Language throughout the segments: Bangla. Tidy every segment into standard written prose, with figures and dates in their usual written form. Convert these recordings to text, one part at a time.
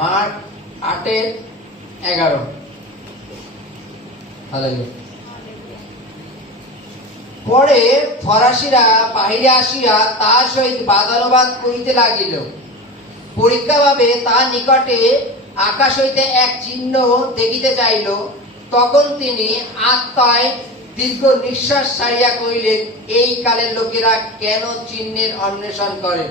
মার্ক 8:11। পরে ফরাসিরা বাহিরে আসিয়া তার সহিত বাদানুবাদ করিতে লাগিল। পরীক্ষা ভাবে তার নিকটে আকাশ হইতে এক চিহ্ন দেখিতে চাইল। তখন তিনি আত্মায় দীর্ঘ নিঃশ্বাস ছাড়িয়া কহিলেন, এই কালের লোকেরা কেন চিহ্নের অন্বেষণ করে?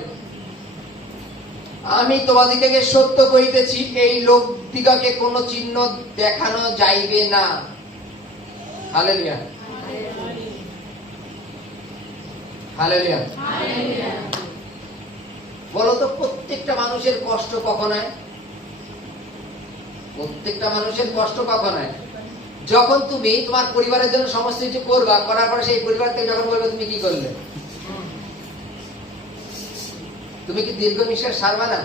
আমি তোমাদিগকে সত্য কহিতেছি, এই লোকদিগকে কোন চিহ্ন দেখানো যাইবে না। Hallelujah, hallelujah. বলতো, প্রত্যেকটা মানুষের কষ্ট কখন হয়? প্রত্যেকটা মানুষের কষ্ট কখন হয়? যখন তুমি তোমার পরিবারের জন্য সমস্ত কিছু করবা, করার পরে সেই পরিবার থেকে যখন বলবে তুমি কি করলে, তুমি কি দীর্ঘ নিঃশ্বাস ছাড়বে না?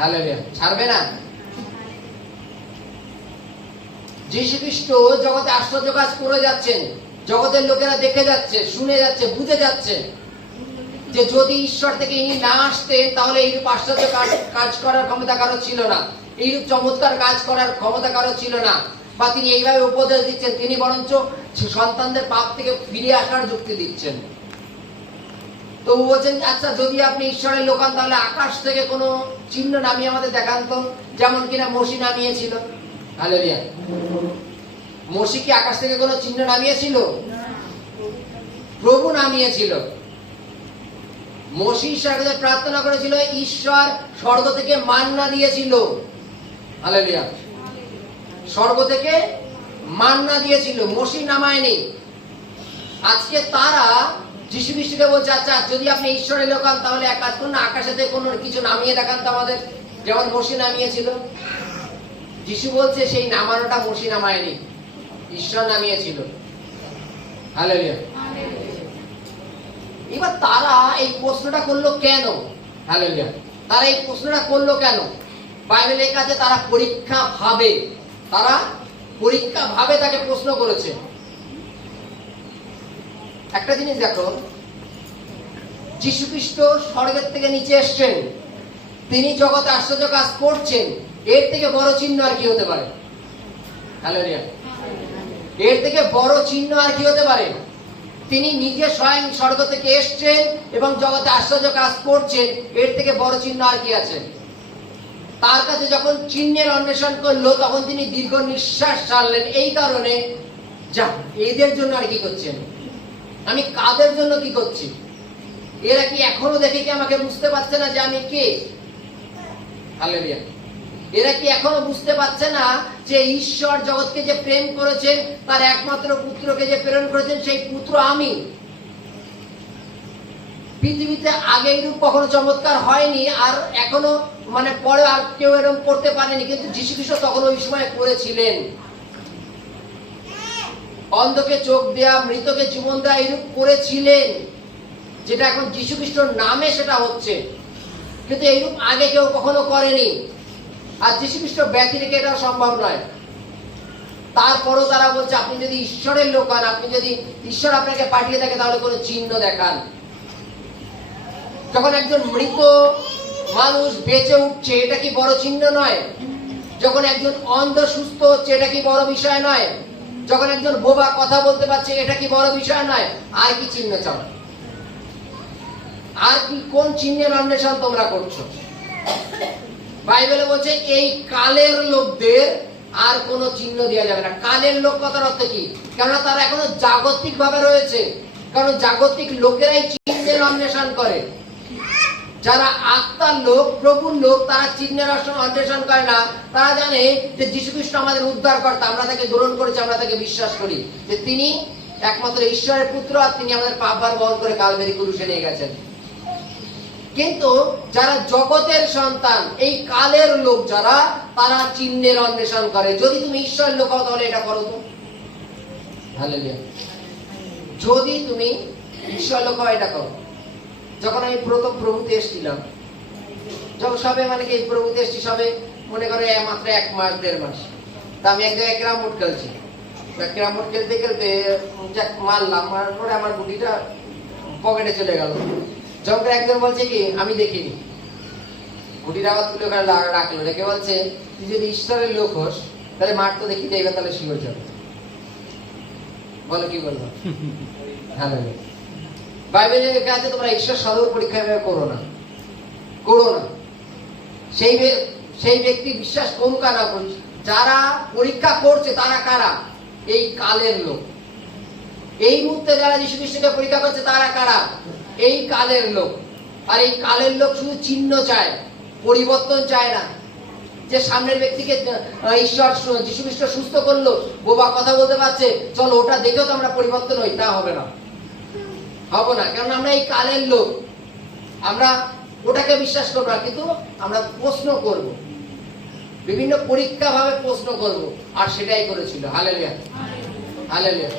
হালেলুয়া, ছাড়বে না? যীশু খ্রিস্ট জগতে আশ্চর্য কাজ করে যাচ্ছেন। জগতের লোকেরা দেখে যাচ্ছে, শুনে যাচ্ছে, বুঝে যাচ্ছে যে যদি ঈশ্বর থেকে ইনি না আসতেন তাহলে এইরূপ আশ্চর্য কাজ করার ক্ষমতা কারো ছিল না, এইরূপ চমৎকার কাজ করার ক্ষমতা কারো ছিল না। বা তিনি এইভাবে উপদেশ দিচ্ছেন, তিনি বরঞ্চ সন্তানদের পাপ থেকে ফিরে আসার যুক্তি দিচ্ছেন। তো বলছেন, আচ্ছা যদি আপনি ঈশ্বরের লোক হন তাহলে আকাশ থেকে কোনো চিহ্ন নামিয়ে আমাদের দেখান তো, যেমন কিনা মসি নামিয়েছিল। হালেলুয়া। মসি কি আকাশ থেকে কোনো চিহ্ন নামিয়েছিল? প্রভু নামিয়েছিল। মসি ঈশ্বরের কাছে প্রার্থনা করেছিল, ঈশ্বর স্বর্গ থেকে মান্না দিয়েছিল। হালেলুয়া। স্বর্গ থেকে মান্না দিয়েছিল, মসি নামায়নি। আজকে তারা যীশু খ্রিস্টকে বলছে, আচ্ছা যদি আপনি ঈশ্বরের লোক হন তাহলে এক কাজ করুন না, আকাশে থেকে কোনো কিছু নামিয়ে দেখান তো আমাদের, যেমন মসি নামিয়েছিল। যিশু বলছে সেই নামানোটা মসি নামায়নি, ঈশ্বর নামিয়েছিল। হালেলুয়া। এবার তারা এই প্রশ্নটা করলো কেন? হালেলুয়া। তারা এই প্রশ্নটা করলো কেন? বাইবেলের কাছে তারা পরীক্ষা ভাবে, তারা পরীক্ষা ভাবে তাকে প্রশ্ন করেছে। একটা জিনিস দেখো, যীশু খ্রিস্ট স্বর্গের থেকে নিচে এসছেন, তিনি জগতে আশ্চর্য কাজ করছেন, এর থেকে বড় চিহ্ন আর কি হতে পারে? হালেলুয়া। এর থেকে বড় চিহ্ন আর কি হতে পারে? তিনি নিজে স্বয়ং স্বর্গ থেকে এসছেন এবং জগতে আশ্চর্য কাজ করছেন, এর থেকে বড় চিহ্ন আর কি আছে? তার কাছে যখন চিহ্নের অন্বেষণ করলো তখন তিনি দীর্ঘ নিঃশ্বাস ছাড়লেন, এই কারণে যা এদের জন্য আর কি করছেন, আমি কাদের জন্য কি করছি? এরা কি এখনো দেখে কি আমাকে বুঝতে পারছে না যে আমি কে? হালেলুয়া। এরা কি এখনো বুঝতে পারছে না যে ঈশ্বর জগৎকে যে প্রেম করেছেন, তার একমাত্র পুত্রকে যে প্রেরণ করেছেন, সেই পুত্র আমি। পৃথিবীতে আগে এরূপ কখনো চমৎকার হয়নি, আর এখনো পরে আর কেউ এরকম করতে পারেনি, কিন্তু যীশু খ্রিস্ট তখন ওই সময় করেছিলেন। অন্ধকে চোখ দেয়া, মৃতকে জীবন দেয়া, এরূপ করেছিলেন, যেটা এখন যীশু খ্রিস্টর নামে সেটা হচ্ছে, কিন্তু এইরূপ আগে কেউ কখনো করেনি। আর যীশু খ্রিস্ট ব্যতি রেখে এটা সম্ভব নয়। তারপরও তারা বলছে, আপনি যদি ঈশ্বরের লোক হন, আপনি যদি ঈশ্বর আপনাকে পাঠিয়ে থাকে তাহলে কোনো চিহ্ন দেখান। যখন একজন মৃত মানুষ বেঁচে উঠছে, এটা কি বড় চিহ্ন নয়? যখন একজন অন্ধ সুস্থ হচ্ছে, এটা কি বড় বিষয় নয়? যখন একজন বোবা কথা বলতে পারছে, এটা কি বড় বিষয় নয়? আর কি চিহ্ন চাও? আর কি কোন চিহ্নের অন্বেষণ তোমরা করছো? বাইবেলে বলছে এই কালের লোকদের আর কোন চিহ্ন দেওয়া যাবে না। কালের লোক কথার অর্থ কি? কেননা তারা এখনো জাগতিক ভাবে রয়েছে, কারণ জাগতিক লোকেরাই চিহ্নের অন্বেষণ করে। যারা আত্মার লোক, প্রভুর লোক, তারা চিহ্নের অন্বেষণ করে না। তারা জানে যে যীশু খ্রিস্ট আমাদের উদ্ধারকর্তা, আমরা তাকে গ্রহণ করেছি, আমরা তাকে বিশ্বাস করি যে তিনি একমাত্র ঈশ্বরের পুত্র, আর তিনি আমাদের পাপভার বহন করে কালভারি ক্রুশে নিয়ে গেছেন। কিন্তু যারা জগতের সন্তান, এই কালের লোক যারা, তারা চিহ্নের অন্বেষণ করে। যদি তুমি ঈশ্বরের লোক হও তাহলে এটা করো তো। হালেলুয়া। যদি তুমি ঈশ্বরের লোক হও এটা করো। যখন আমি প্রথম প্রভুতে এসেছিলাম, যখন সবে কি প্রভুতে এসেছি, সবে মনে করে মাত্র 1 মাস 1.5 মাস, তা আমি এক জায়গায় ক্যারাম বোর্ড খেলছি। ক্যারাম বোর্ড খেলতে খেলতে মারলাম, মারার পরে আমার গুটিটা পকেটে চলে গেল। যখন একজন বলছে কি আমি দেখিনি, ঘুটির আওয়াজ তুলে ওখানে রাখলো, রেখে বলছে তুই যদি ঈশ্বরের লোক হোস তাহলে মাঠ তো দেখি যাইবে, তাহলে শিওর যাবে। বলো কি বলবো? হ্যাঁ, বাইবেলে লেখা আছে তোমরা ঈশ্বর সদর পরীক্ষা করো না, করো না। সেই ব্যক্তি বিশ্বাস করুক আর না করুক, যারা পরীক্ষা করছে তারা কারা? এই কালের লোক। এই মুহূর্তে যারা যীশু খ্রিস্টকে পরীক্ষা করছে তারা কারা? এই কালের লোক। আর এই কালের লোক শুধু চিহ্ন চায়, পরিবর্তন চায় না। যে সামনের ব্যক্তিকে ঈশ্বর যীশু খ্রিস্ট সুস্থ করলো, বোবা কথা বলতে পারছে, চলো ওটা দেখেও তো আমরা পরিবর্তন হই, তা হবে না, হবো না। কারণ আমরা এই কালের লোক, আমরা ওটাকে বিশ্বাস করবো না, কিন্তু আমরা প্রশ্ন করব, বিভিন্ন পরীক্ষা ভাবে প্রশ্ন করব। আর সেটাই করেছিল। Hallelujah, hallelujah.